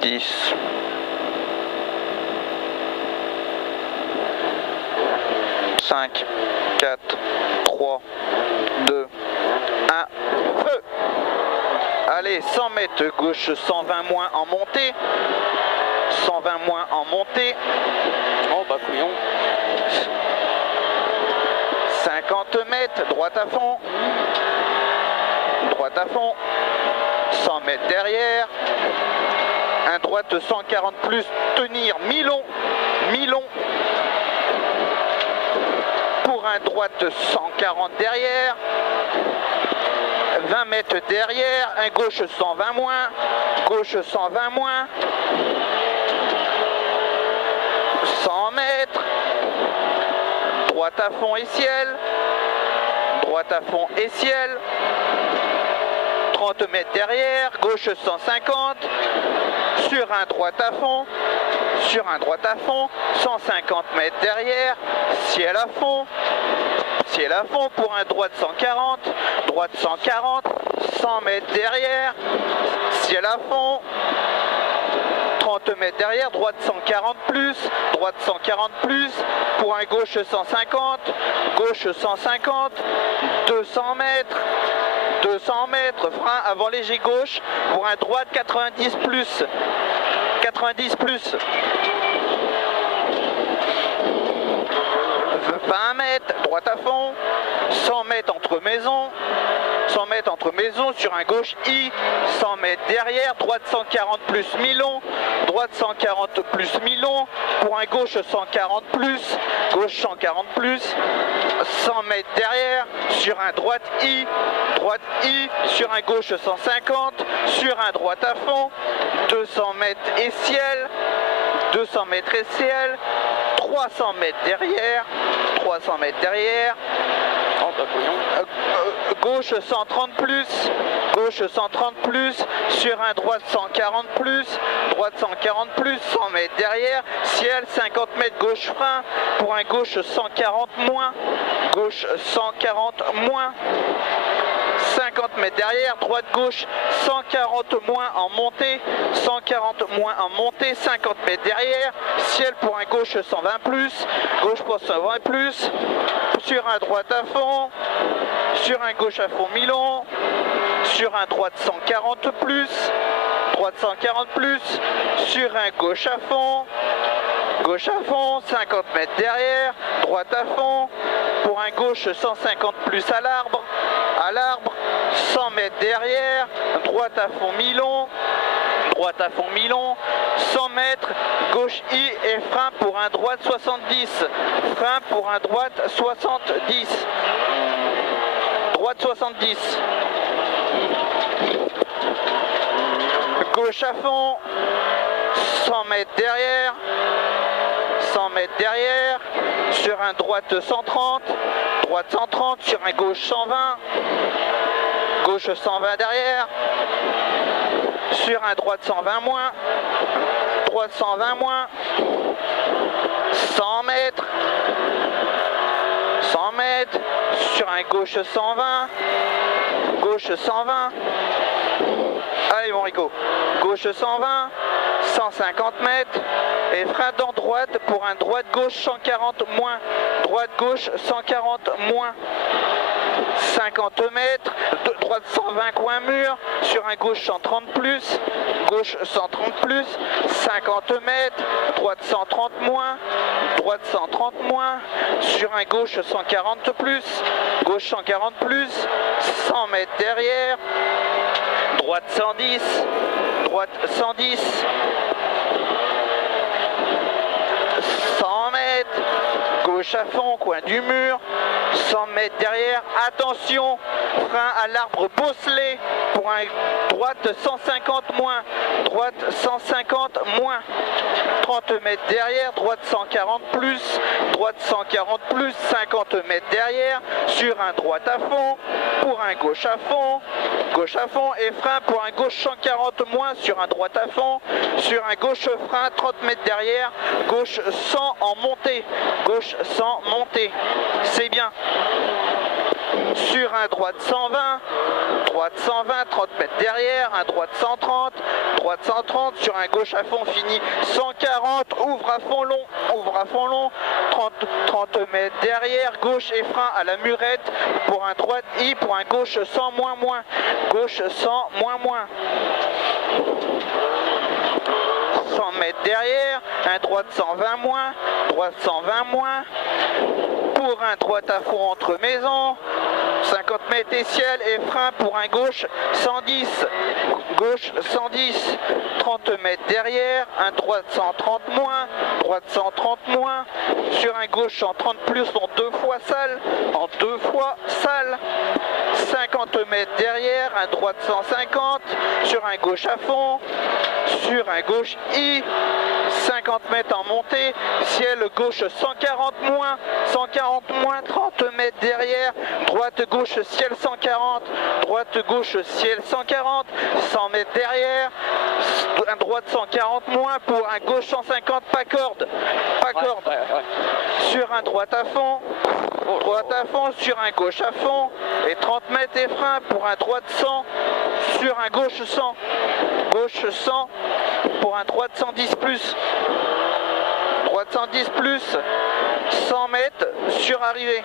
10. Cinq, 4, 3, 2, 1, feu! Allez, 100 mètres gauche, 120 moins en montée. 120 moins en montée. Oh bah couillon. 50 mètres, droite à fond. Droite à fond. 100 mètres derrière. Un droite 140 plus, tenir mi-long. Mi-long. Pour un droite 140 derrière. 20 mètres derrière. Un gauche 120 moins. Gauche 120 moins. 100 mètres. Droite à fond et ciel. Droite à fond et ciel. 30 mètres derrière. Gauche 150. Sur un droite à fond. Sur un droite à fond. 150 mètres derrière. Ciel à fond. Ciel à fond pour un droite 140. Droite 140. 100 mètres derrière. Ciel à fond. 30 mètres derrière, droite 140 plus, droite 140 plus, pour un gauche 150, gauche 150, 200 mètres, 200 mètres, frein avant léger gauche, pour un droite 90 plus, 90 plus. 20 mètres, droite à fond, 100 mètres entre maisons. 100 mètres entre maisons sur un gauche I, 100 mètres derrière, droite 140 plus mi-long, droite 140 plus mi-long, pour un gauche 140 plus, gauche 140 plus, 100 mètres derrière, sur un droite I, sur un gauche 150, sur un droite à fond, 200 mètres et ciel, 200 mètres et ciel, 300 mètres derrière, 300 mètres derrière, gauche 130 plus, gauche 130 plus, sur un droite 140 plus, droite 140 plus, 100 mètres derrière, ciel 50 mètres gauche frein, pour un gauche 140 moins, gauche 140 moins, 50 mètres derrière, droite gauche 140 moins en montée, 140 moins en montée, 50 mètres derrière, ciel pour un gauche 120 plus, gauche pour 120 plus, sur un droite à fond, sur un gauche à fond mi-long, sur un droite 140 plus, droite 140 plus, sur un gauche à fond, 50 mètres derrière, droite à fond, pour un gauche 150 plus à l'arbre, 100 mètres derrière, droite à fond mi-long, 100 mètres, gauche I et frein pour un droite 70, frein pour un droite 70, droite 70, gauche à fond, 100 mètres derrière, 100 mètres derrière, sur un droite 130, droite 130, sur un gauche 120, gauche 120 derrière, sur un droite 120 moins, droite 120 moins, 100 mètres, 100 mètres, sur un gauche 120, gauche 120, allez mon Rico, gauche 120, 150 mètres, et frein dans droite pour un droite gauche 140 moins, droite gauche 140 moins, 50 mètres, droite 120 coin mur, sur un gauche 130 plus, gauche 130 plus, 50 mètres, droite 130 moins, droite 130 moins, sur un gauche 140 plus, gauche 140 plus, 100 mètres derrière, droite 110, droite 110, 100 mètres, gauche à fond, coin du mur, 100 mètres derrière, attention, frein à l'arbre bosselé, pour un droite 150 moins, droite 150 moins, 30 mètres derrière, droite 140 plus, droite 140 plus, 50 mètres derrière, sur un droite à fond, pour un gauche à fond, et frein pour un gauche 140 moins, sur un droite à fond, sur un gauche frein, 30 mètres derrière, gauche 100 en montée, gauche 100 montée, c'est bien. Sur un droite 120, 30 mètres derrière, un droite 130, droite 130, sur un gauche à fond fini 140, ouvre à fond long, 30 mètres derrière, gauche et frein à la murette, pour un droite I, pour un gauche 100 moins, gauche 100 moins. 100 mètres derrière, un droite 120 moins, droite 120 moins, pour un droite à fond entre maisons, 50 mètres et ciel et frein pour un gauche 110, gauche 110, 30 mètres derrière, un droite 130 moins, droite 130 moins, sur un gauche 130 plus en deux fois salle, 50 mètres derrière, un droite 150, sur un gauche à fond, sur un gauche I, 50 mètres en montée, ciel gauche 140 moins, 30 mètres derrière, droite gauche ciel 140, droite gauche ciel 140, 100 mètres derrière, un droite 140 moins pour un gauche 150, pas corde, Ouais. sur un droite à fond, sur un gauche à fond, et 30 mètres et frein pour un droite 100, sur un gauche 100, gauche 100, pour un droite 110 plus, droite 110 plus, 100 mètres sur arrivée.